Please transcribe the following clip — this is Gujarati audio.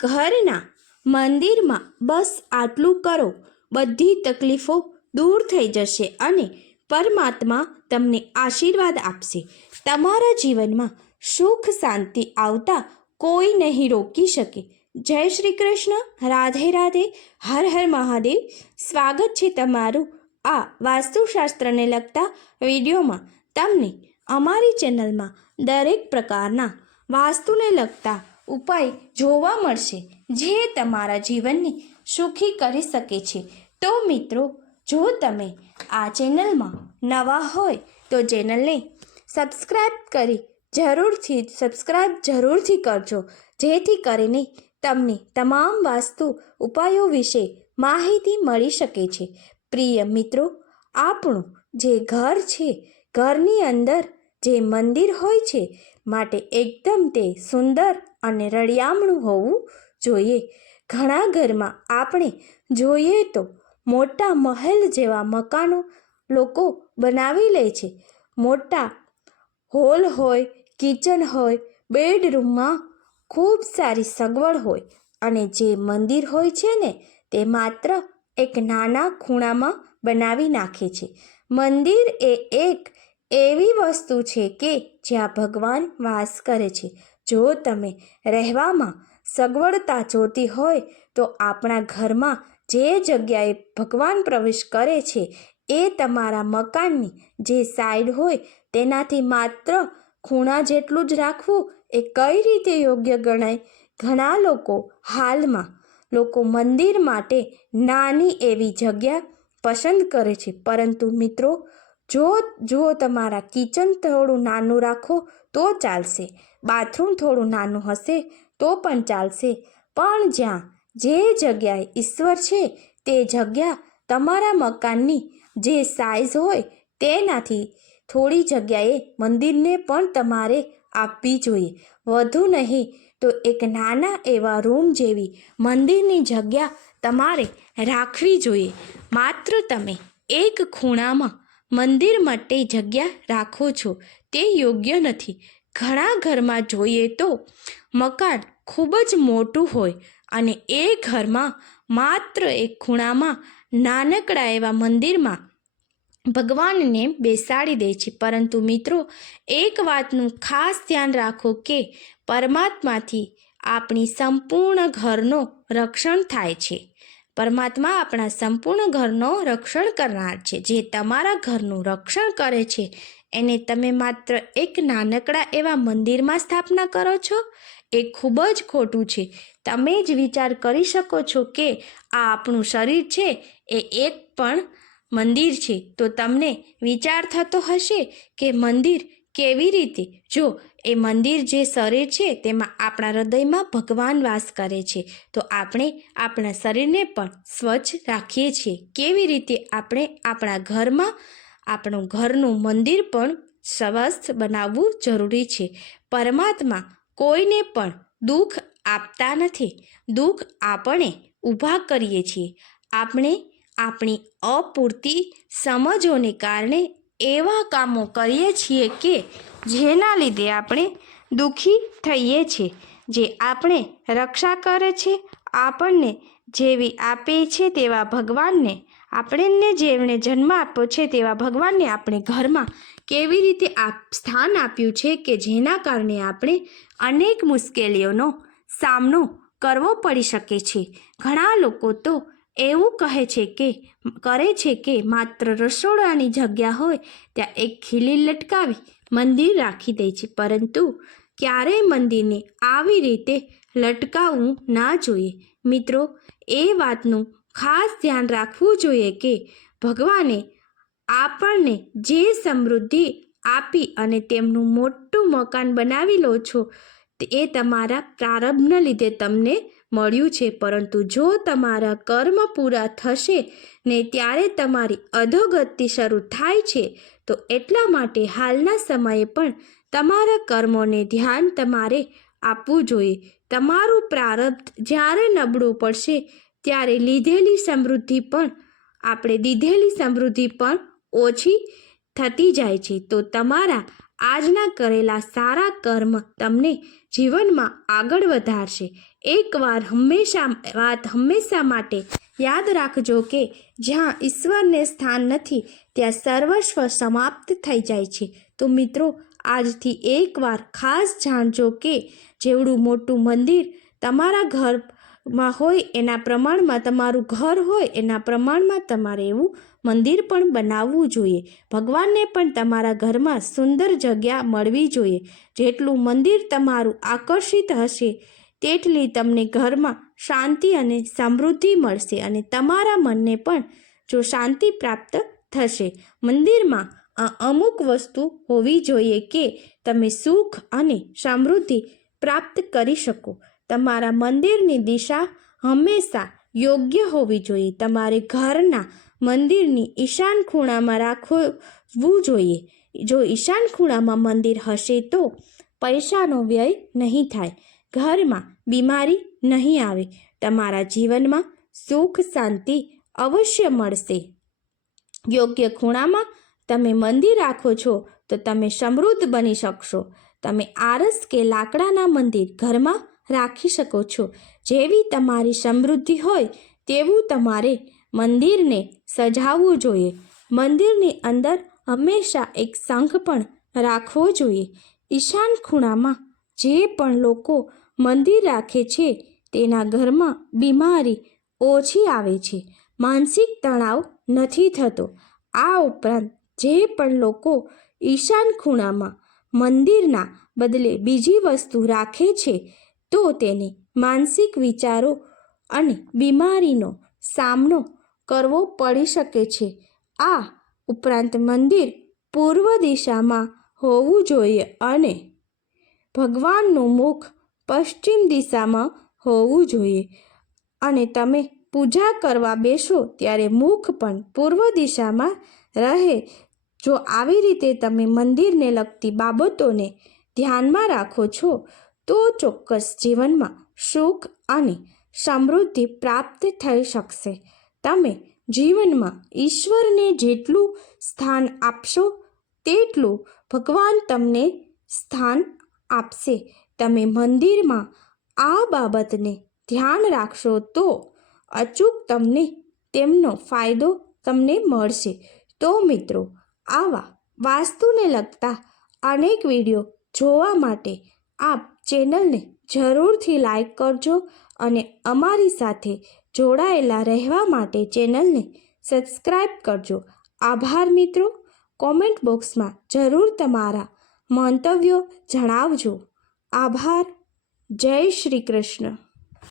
ઘરના મંદિરમાં બસ આટલું કરો, બધી તકલીફો દૂર થઈ જશે અને પરમાત્મા તમને આશીર્વાદ આપશે. તમારા જીવનમાં સુખ શાંતિ આવતા કોઈ નહીં રોકી શકે. જય શ્રી કૃષ્ણ, રાધે રાધે, હર હર મહાદેવ. સ્વાગત છે તમારું આ વાસ્તુશાસ્ત્રને લગતા વિડીયોમાં. તમને અમારી ચેનલમાં દરેક પ્રકારના વાસ્તુને લગતા ઉપાય જોવા મળશે. જે તમારા જીવનને સુખી કરી શકે છે. તો મિત્રો, જો તમે આ ચેનલમાં નવા હોય, તો ચેનલને સબસ્ક્રાઈબ કરી જરૂરથી સબસ્ક્રાઈબ જરૂરથી કરજો. જેથી કરીને તમને તમામ વાસ્તુ ઉપાયો વિશે માહિતી મળી શકે છે. પ્રિય મિત્રો, આપણું જે ઘર છે, ઘરની અંદર જે મંદિર હોય છે, માટે એકદમ તે સુંદર અને રળિયામણું હોવું જોઈએ. ઘણા ઘરમાં આપણે જોઈએ તો મોટા મહેલ જેવા મકાનો લોકો બનાવી લે છે. મોટા હોલ હોય, કિચન હોય, બેડરૂમમાં ખૂબ સારી સગવડ હોય અને જે મંદિર હોય છે ને, તે માત્ર એક નાના ખૂણામાં બનાવી નાખે છે. મંદિર એ એક એવી વસ્તુ છે કે જ્યાં ભગવાન વાસ કરે છે. જો તમે રહેવામાં સગવડતા જોતી હોય, તો આપણા ઘરમાં જે જગ્યાએ ભગવાન પ્રવેશ કરે છે, એ તમારા મકાનની જે સાઈડ હોય, તેનાથી માત્ર ખૂણા જેટલું જ રાખવું એ કઈ રીતે યોગ્ય ગણાય? ઘણા લોકો હાલમાં લોકો મંદિર માટે નાની એવી જગ્યા પસંદ કરે છે. પરંતુ મિત્રો, જો જો તમારા કિચન થોડું નાનું રાખો તો ચાલશે. બાથરૂમ થોડું નાનું હશે તો પણ ચાલશે. પણ જ્યાં જે જગ્યાએ ઈશ્વર છે તે જગ્યા તમારા મકાનની જે સાઈઝ હોય તેનાથી થોડી જગ્યાએ મંદિરને પણ તમારે આપવી જોઈએ. વધુ નહીં તો એક નાના એવા રૂમ જેવી મંદિરની જગ્યા તમારે રાખવી જોઈએ. માત્ર તમે એક ખૂણામાં મંદિર માટે જગ્યા રાખો છો તે યોગ્ય નથી. ઘણા ઘરમાં જોઈએ તો મકાન ખૂબ જ મોટું હોય અને એ ઘરમાં માત્ર એક ખૂણામાં નાનકડા એવા મંદિરમાં ભગવાનને બેસાડી દે છે. પરંતુ મિત્રો, એક વાતનું ખાસ ધ્યાન રાખો કે પરમાત્માથી આપણી સંપૂર્ણ ઘરનો રક્ષણ થાય છે. પરમાત્મા આપણા સંપૂર્ણ ઘરનો રક્ષણ કરનાર છે. જે તમારા ઘરનું રક્ષણ કરે છે એને તમે માત્ર એક નાનકડા એવા મંદિરમાં સ્થાપના કરો છો? એ ખૂબ જ ખોટું છે. તમે જ વિચાર કરી શકો છો કે આ આપણું શરીર છે, એ એક પણ મંદિર છે. તો તમને વિચાર થતો હશે કે મંદિર કેવી રીતે? જો એ મંદિર જે શરીર છે, તેમાં આપણા હૃદયમાં ભગવાન વાસ કરે છે, તો આપણે આપણા શરીરને પણ સ્વચ્છ રાખીએ છીએ. કેવી રીતે આપણે આપણા ઘરમાં આપણું ઘરનું મંદિર પણ સ્વસ્થ બનાવવું જરૂરી છે. પરમાત્મા કોઈને પણ દુઃખ આપતા નથી. દુઃખ આપણે ઊભા કરીએ છીએ. આપણે આપણી અપૂરતી સમજોને કારણે એવા કામો કરીએ છીએ કે જેના લીધે આપણે દુઃખી થઈએ છીએ. જે આપણે રક્ષા કરે છે, આપણને જેવી આપે છે તેવા ભગવાનને આપણને જેમણે જન્મ આપ્યો છે તેવા ભગવાનને આપણે ઘરમાં કેવી રીતે આપ, સ્થાન આપ્યું છે કે જેના કારણે આપણે અનેક મુશ્કેલીઓનો સામનો કરવો પડી શકે છે. ઘણા લોકો તો એવું કહે છે કે, કરે છે કે માત્ર રસોડાની જગ્યા હોય ત્યાં એક ખીલી લટકાવી મંદિર રાખી દે છે, પરંતુ ક્યારેય મંદિરને આવી રીતે લટકાવવું ના જોઈએ. મિત્રો, એ વાતનું ખાસ ધ્યાન રાખવું જોઈએ કે ભગવાને આપણને જે સમૃદ્ધિ આપી અને તેમનું મોટું મકાન બનાવી લો છો એ તમારા પ્રારંભના લીધે તમને મળ્યું છે. પરંતુ જો તમારા કર્મ પૂરા થશે ને ત્યારે તમારી અધોગતિ શરૂ થાય છે, તો એટલા માટે હાલના સમયે પણ તમારા કર્મોને ધ્યાન તમારે આપવું જોઈએ. તમારું પ્રારબ્ધ જ્યારે નબળું પડશે ત્યારે લીધેલી સમૃદ્ધિ પણ, આપણે દીધેલી સમૃદ્ધિ પણ ઓછી થતી જાય છે. તો તમારા આજના કરેલા સારા કર્મ તમને જીવનમાં આગળ વધારશે. એકવાર હંમેશા, વાત હંમેશા માટે યાદ રાખજો કે જ્યાં ઈશ્વરને સ્થાન નથી, ત્યાં સર્વસ્વ સમાપ્ત થઈ જાય છે. તો મિત્રો, આજથી એકવાર ખાસ જાણજો કે જેવડું મોટું મંદિર તમારા ઘરમાં હોય એના પ્રમાણમાં તમારું ઘર હોય એના પ્રમાણમાં તમારે એવું મંદિર પણ બનાવવું જોઈએ. ભગવાનને પણ તમારા ઘરમાં સુંદર જગ્યા મળવી જોઈએ. જેટલું મંદિર તમારું આકર્ષિત હશે, તેટલી તમને ઘરમાં શાંતિ અને સમૃદ્ધિ મળશે અને તમારા મનને પણ જો શાંતિ પ્રાપ્ત થશે. મંદિરમાં આ અમુક વસ્તુ હોવી જોઈએ કે તમે સુખ અને સમૃદ્ધિ પ્રાપ્ત કરી શકો. તમારા મંદિરની દિશા હંમેશા યોગ્ય હોવી જોઈએ. તમારે ઘરના મંદિરની ઈશાન ખૂણામાં રાખવું જોઈએ. જો ઈશાન ખૂણામાં મંદિર હશે તો પૈસાનો વ્યય નહીં થાય. ઘરમાં બીમારી નહીં આવે. તમારા જીવનમાં સુખ શાંતિ અવશ્ય મળશે. યોગ્ય ખૂણામાં તમે મંદિર રાખો છો તો તમે સમૃદ્ધ બની શકશો. તમે આરસ કે લાકડાના મંદિર ઘરમાં રાખી શકો છો. જેવી તમારી સમૃદ્ધિ હોય, તેવું તમારે મંદિરને સજાવવું જોઈએ. મંદિરની અંદર હંમેશા એક શંખ પણ રાખવો જોઈએ. ઈશાન ખૂણામાં જે પણ લોકો મંદિર રાખે છે, તેના ઘરમાં બીમારી ઓછી આવે છે. માનસિક તણાવ નથી થતો. આ ઉપરાંત જે પણ લોકો ઈશાન ખૂણામાં મંદિરના બદલે બીજી વસ્તુ રાખે છે તો તેને માનસિક વિચારો અને બીમારીનો સામનો કરવો પડી શકે છે. આ ઉપરાંત મંદિર પૂર્વ દિશામાં હોવું જોઈએ અને ભગવાનનું મુખ પશ્ચિમ દિશામાં હોવું જોઈએ. અને તમે પૂજા કરવા બેસો ત્યારે મુખ પણ પૂર્વ દિશામાં રહે. જો આવી રીતે તમે મંદિરને લગતી બાબતોને ધ્યાનમાં રાખો છો તો ચોક્કસ જીવનમાં સુખ અને સમૃદ્ધિ પ્રાપ્ત થઈ શકશે. તમે જીવનમાં ઈશ્વરને જેટલું સ્થાન આપશો, તેટલું ભગવાન તમને સ્થાન આપશે. તમે મંદિરમાં આ બાબતને ધ્યાન રાખશો તો અચૂક તમને તેમનો ફાયદો તમને મળશે. તો મિત્રો, આવા વાસ્તુને લગતા અનેક વીડિયો જોવા માટે આપ ચેનલને જરૂરથી લાઈક કરજો અને અમારી સાથે જોડાયેલા રહેવા માટે ચેનલને સબસ્ક્રાઈબ કરજો. આભાર મિત્રો. કોમેન્ટ બોક્સમાં જરૂર તમારા મંતવ્યો જણાવજો. આભાર. જય શ્રી કૃષ્ણ.